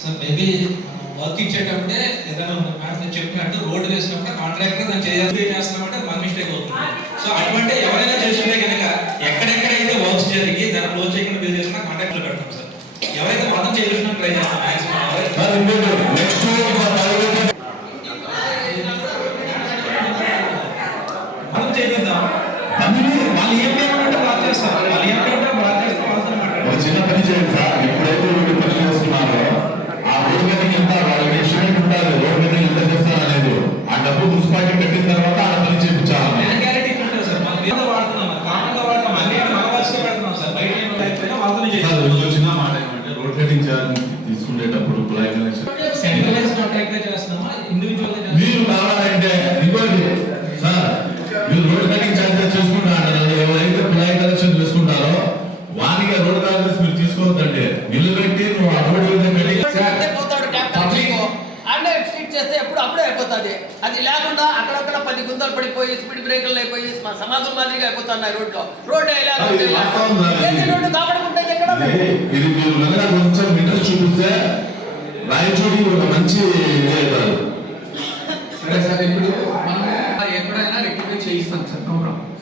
So maybe work ఇచ్చేటప్పుడే ఏదైనా ma'am చెప్పినట్టు road వేసినప్పుడు కాంట్రాక్టర్ దాన్ని చేయాలి. చేస్తున్నామంటే మన మిస్టేక్ అవుతుంది. సో అటువంటి ఎవరైనా చేస్తుంటే కనుక ఎక్కడెక్కడైతే వర్క్స్ జరిగి దాన్ని క్లోజ్ చేయకుండా బిల్ చేసినా కాంట్రాక్టర్ పెడతాం సార్. ఎవరైతే మనం చేయాల్సిన ట్రై చేస్తే ఎప్పుడు అప్పుడే అయిపోతుంది. అది లేకుండా అక్కడక్కడ పది గుంతలు పడిపోయి స్పీడ్ బ్రేకర్లు అయిపోయి స- సమాధుల మాదిరిగా అయిపోతున్నాయి రోడ్లో. వేసి రోడ్డు కాపాడుకుంటే ఎక్కడ? ఇది మీరు కనుక కొంచెం ఇంట్రెస్ట్ చూపిస్తే ఒక మంచి సరే సార్ ఇప్పుడు మనం రెక్టిఫై చేయిస్తాం సార్.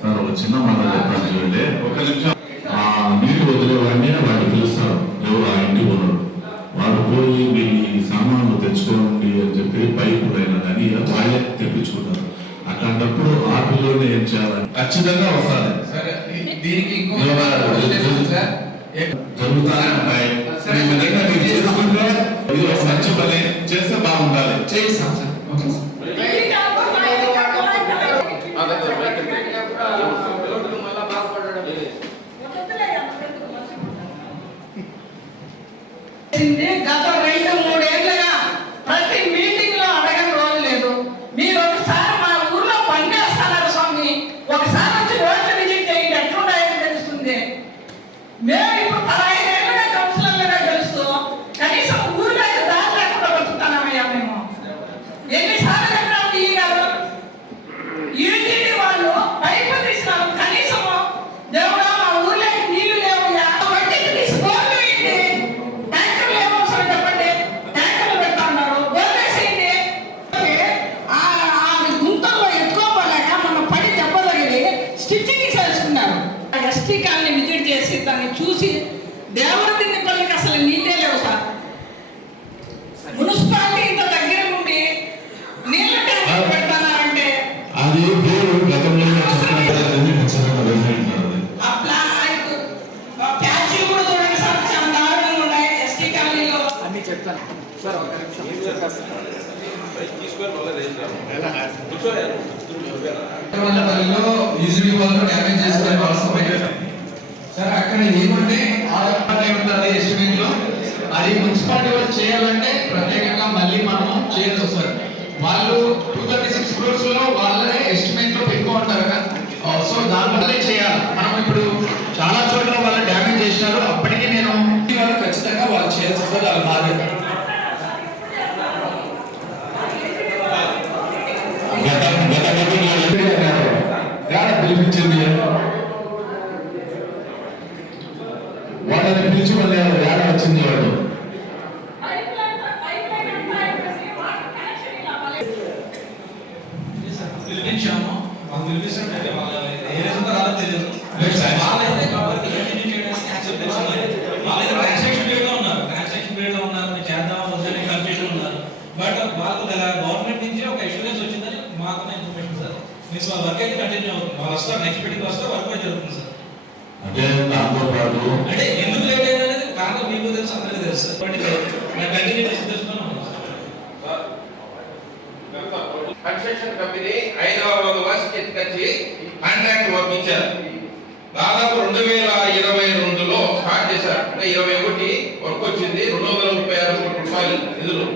సార్ ఒక చిన్న మాట చెప్తాను చూడండి. ఒక నిమిషం. ఆ వదిలేవాడిని వాడు పిలుస్తారు ఎవరు ఆ ఇంటి వాడు పోయి మీ పిల్లోనే ఏం చేయాలి ఖచ్చితంగా ఈ- దీనికి జరుగుతానే ఉంటాయి. మీ విధంగా మీరు చేసుకుంటే ఇది ఒక మంచి పని చేస్తే బాగుండాలి. చేయిస్తాం సార్. చెప్తాను సార్ ఒక నిమిషం యూజువల్ వాళ్ళు డ్యామేజ్ చేసుకునే వాస్తవమే సార్ అక్కడ ఏమంటే ఆధార్ ఉంటుంది ఎస్టిమేట్లో అది మున్సిపాలిటీ వాళ్ళు చేయాలంటే ప్రత్యేకంగా మళ్ళీ మనం చేయాల్సి సార్. వాళ్ళు టూ థర్టీ సిక్స్ క్రోర్స్లో వాళ్ళనే ఎస్టిమేట్లో పెట్టుకుంటారు కదా. సో దాని వల్లే చేయాలి. మనం ఇప్పుడు చాలా చోట్ల వాళ్ళ డ్యామేజ్ చేసినారు అప్పటికి నేను వాళ్ళు ఖచ్చితంగా వాళ్ళు చేయాల్సి వస్తుంది వాళ్ళ బాధ్యత గత గత మీటింగ్లో ఏడ పిలిపించింది వాళ్ళని పిలిచి మళ్ళీ ఏడ వచ్చింది వాడు పిలిపించాము వాళ్ళు పిలిపిస్తుంటే వాళ్ళు ఏ రీజన్ రాదో తెలియదు వాళ్ళైతే కాబట్టి కంటిన్యూ చేయడానికి యాక్సెప్టెన్స్ ఉన్నది వాళ్ళైతే ట్రాన్సాక్షన్ పీరియడ్లో ఉన్నారు ట్రాన్సాక్షన్ పీరియడ్లో ఉన్నారు మేము చేద్దాం వద్దని కన్ఫ్యూజన్ ఉన్నారు బట్ వాళ్ళకు గవర్నమెంట్ నుంచి ఒక ఇన్సూరెన్స్ వచ్చిందని మాకు ఇన్ఫర్మేషన్ సార్ మీన్స్ వాళ్ళ వర్క్ అయితే కంటిన్యూ అవుతుంది వాళ్ళు వస్తారు నెక్స్ట్ మీటింగ్ వస్తే వర్క్ అయితే జరుగుతుంది సార్ అంటే దాంతో పాటు అంటే ఎందుకు లేట్ అయింది అనేది కారణం మీకు తెలుసు అందరికీ తెలుసు. బట్ మేము కంటిన్యూ చేసి తెలుసుకున్నాం కన్స్ట్రక్షన్ కంపెనీ హైదరాబాద్ ఇచ్చారు దాదాపు రెండు వేల ఇరవై రెండులో స్టార్ట్ చేశారు. అంటే ఇరవై ఒకటి వరకు వచ్చింది రెండు వందల ముప్పై ఆరు కోట్ల రూపాయలు నిధులు.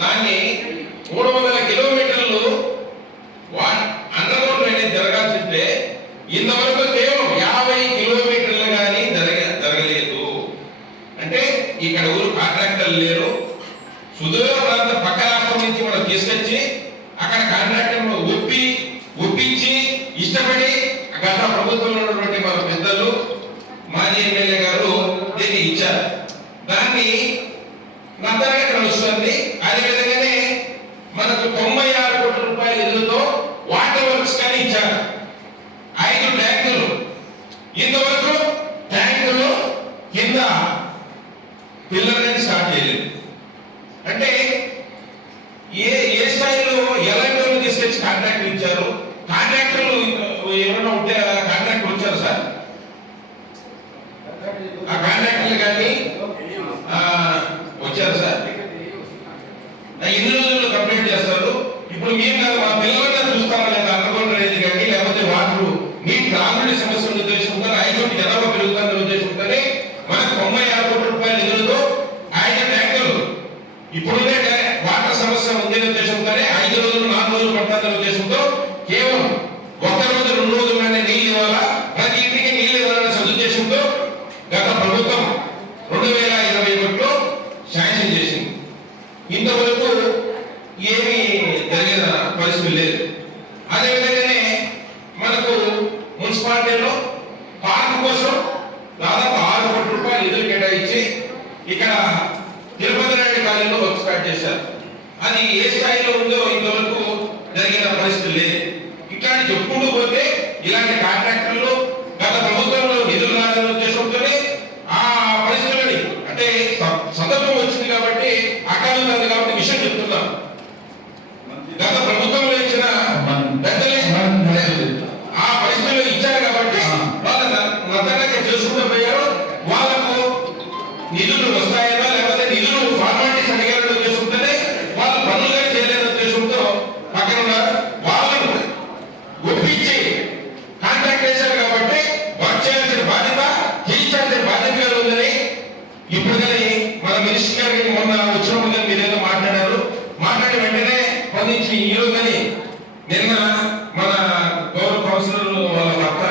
దాన్ని మూడు వందల కిలోమీటర్లు అండర్ అనేది డ్రైనేజ్ జరగాల్సింటే ఇంతవరకు కేవలం యాభై కిలోమీటర్లు కానీ జరగ జరగలేదు. అంటే ఇక్కడ ఊరు కాంట్రాక్టర్లు లేరు. సుదూర ప్రాంత పక్క రాష్ట్రం నుంచి మనం తీసుకొచ్చి అక్కడ కాంట్రాక్టర్ గత ప్రభుత్వంలో ఉన్నటువంటి మన పెద్దలు మాజీ ఎమ్మెల్యే గారు దీన్ని ఇచ్చారు. దాన్ని నా తరగతి వస్తుంది అదేవిధంగానే మనకు తొంభై ఆరు కోట్ల రూపాయల నిధులతో వాటర్ వర్క్స్ కానీ ఇచ్చారు ఐదు ట్యాంకులు ఇంతవరకు ట్యాంకులు కింద పిల్లర్ అనేది స్టార్ట్ చేయలేదు అంటే ఏ ఏ స్థాయిలో ఎలాంటి వాళ్ళు తీసుకొచ్చి కాంట్రాక్ట్ ఇచ్చారు కాంట్రాక్టర్లు ఏమైనా ఉంటే కాంట్రాక్టర్ వచ్చారు సార్ ఆ కాంట్రాక్టర్లు కానీ ఆ, వచ్చారు సార్ ఆ, ఎన్ని రోజుల్లో కంప్లీట్ చేస్తారు. ఇప్పుడు మేము కాదు మా పిల్లలన్నా చూస్తారా లేదా అండర్గ్రౌండ్ అనేది కానీ లేకపోతే వాటర్ మీ తాగుడి సమస్య ఉన్న ఉద్దేశంతో ఐదు జనాభా పెరుగుతుందనే ఉద్దేశంతోనే మనకు తొంభై ఆరు కోట్ల రూపాయల నిధులతో ఆయన ట్యాంకులు. ఇప్పుడునే వాటర్ సమస్య ఉందనే ఉద్దేశంతోనే ఐదు రోజులు నాలుగు రోజులు పడుతుందనే ఉద్దేశంతో కేవలం ఒక రోజు రెండు రోజులు నీళ్ళు ఇవ్వాలా? ప్రతి ఇంటికి నీళ్ళు ఇవ్వాలనే సదుద్దేశంతో గత ప్రభుత్వం రెండు వేల ఇరవై ఒకటిలో శాంక్షన్ చేసింది ఇంతవరకు ఏమీ జరిగిన పరిస్థితి లేదు అదేవిధంగానే మనకు మున్సిపాలిటీలో పార్క్ కోసం దాదాపు ఆరు కోట్ల రూపాయలు నిధులు కేటాయించి ఇక్కడ తిరుపతి నాయుడు కాలనీలో చేశారు. అది ఏ స్థాయిలో ఉందో ఇంతవరకు జరిగిన పరిస్థితి లేదు ఇట్లాంటి చెప్పుకుంటూ పోతే ఇలాంటి కాంట్రాక్టర్లు గత ప్రభుత్వంలో నిధులు రాదని ఉద్దేశంతోనే ఆ పరిస్థితులని అంటే సందర్భం వచ్చింది కాబట్టి అకాలం కాబట్టి విషయం చెప్తున్నాం ఈ రోజు కానీ నిన్న మన గౌరవ కౌన్సిలర్ వాళ్ళ భర్త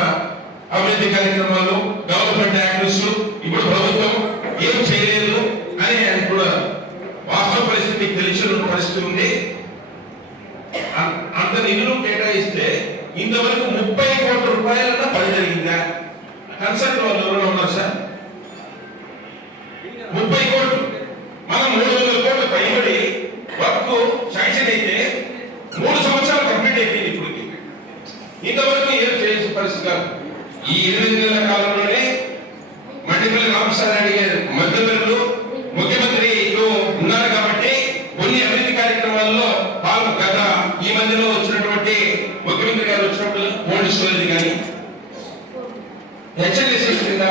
అభివృద్ధి కార్యక్రమాలు డెవలప్మెంట్ యాక్టివ్స్ ఇప్పుడు ప్రభుత్వం ఏం చేయలేదు అని ఆయన కూడా వాస్తవ పరిస్థితి తెలిసిన పరిస్థితి ఉంది. అంత నిధులు కేటాయిస్తే ఇంతవరకు ముప్పై కోట్ల రూపాయలన్న పని జరిగిందా? కన్సల్ట్ వాళ్ళు ఎవరైనా ఉన్నారు సార్? ఈ ఇరవై నెలల కాలంలోనే మండపల్లి ఆఫీసర్ అడిగే మంత్రులు ముఖ్యమంత్రిలు ఉన్నారు కాబట్టి కొన్ని అభివృద్ధి కార్యక్రమాల్లో వాళ్ళు కథ ఈ మధ్యలో వచ్చినటువంటి ముఖ్యమంత్రి గారు వచ్చినప్పుడు పోలీసు కానీ హెచ్ఎల్ఎస్ఎస్ కింద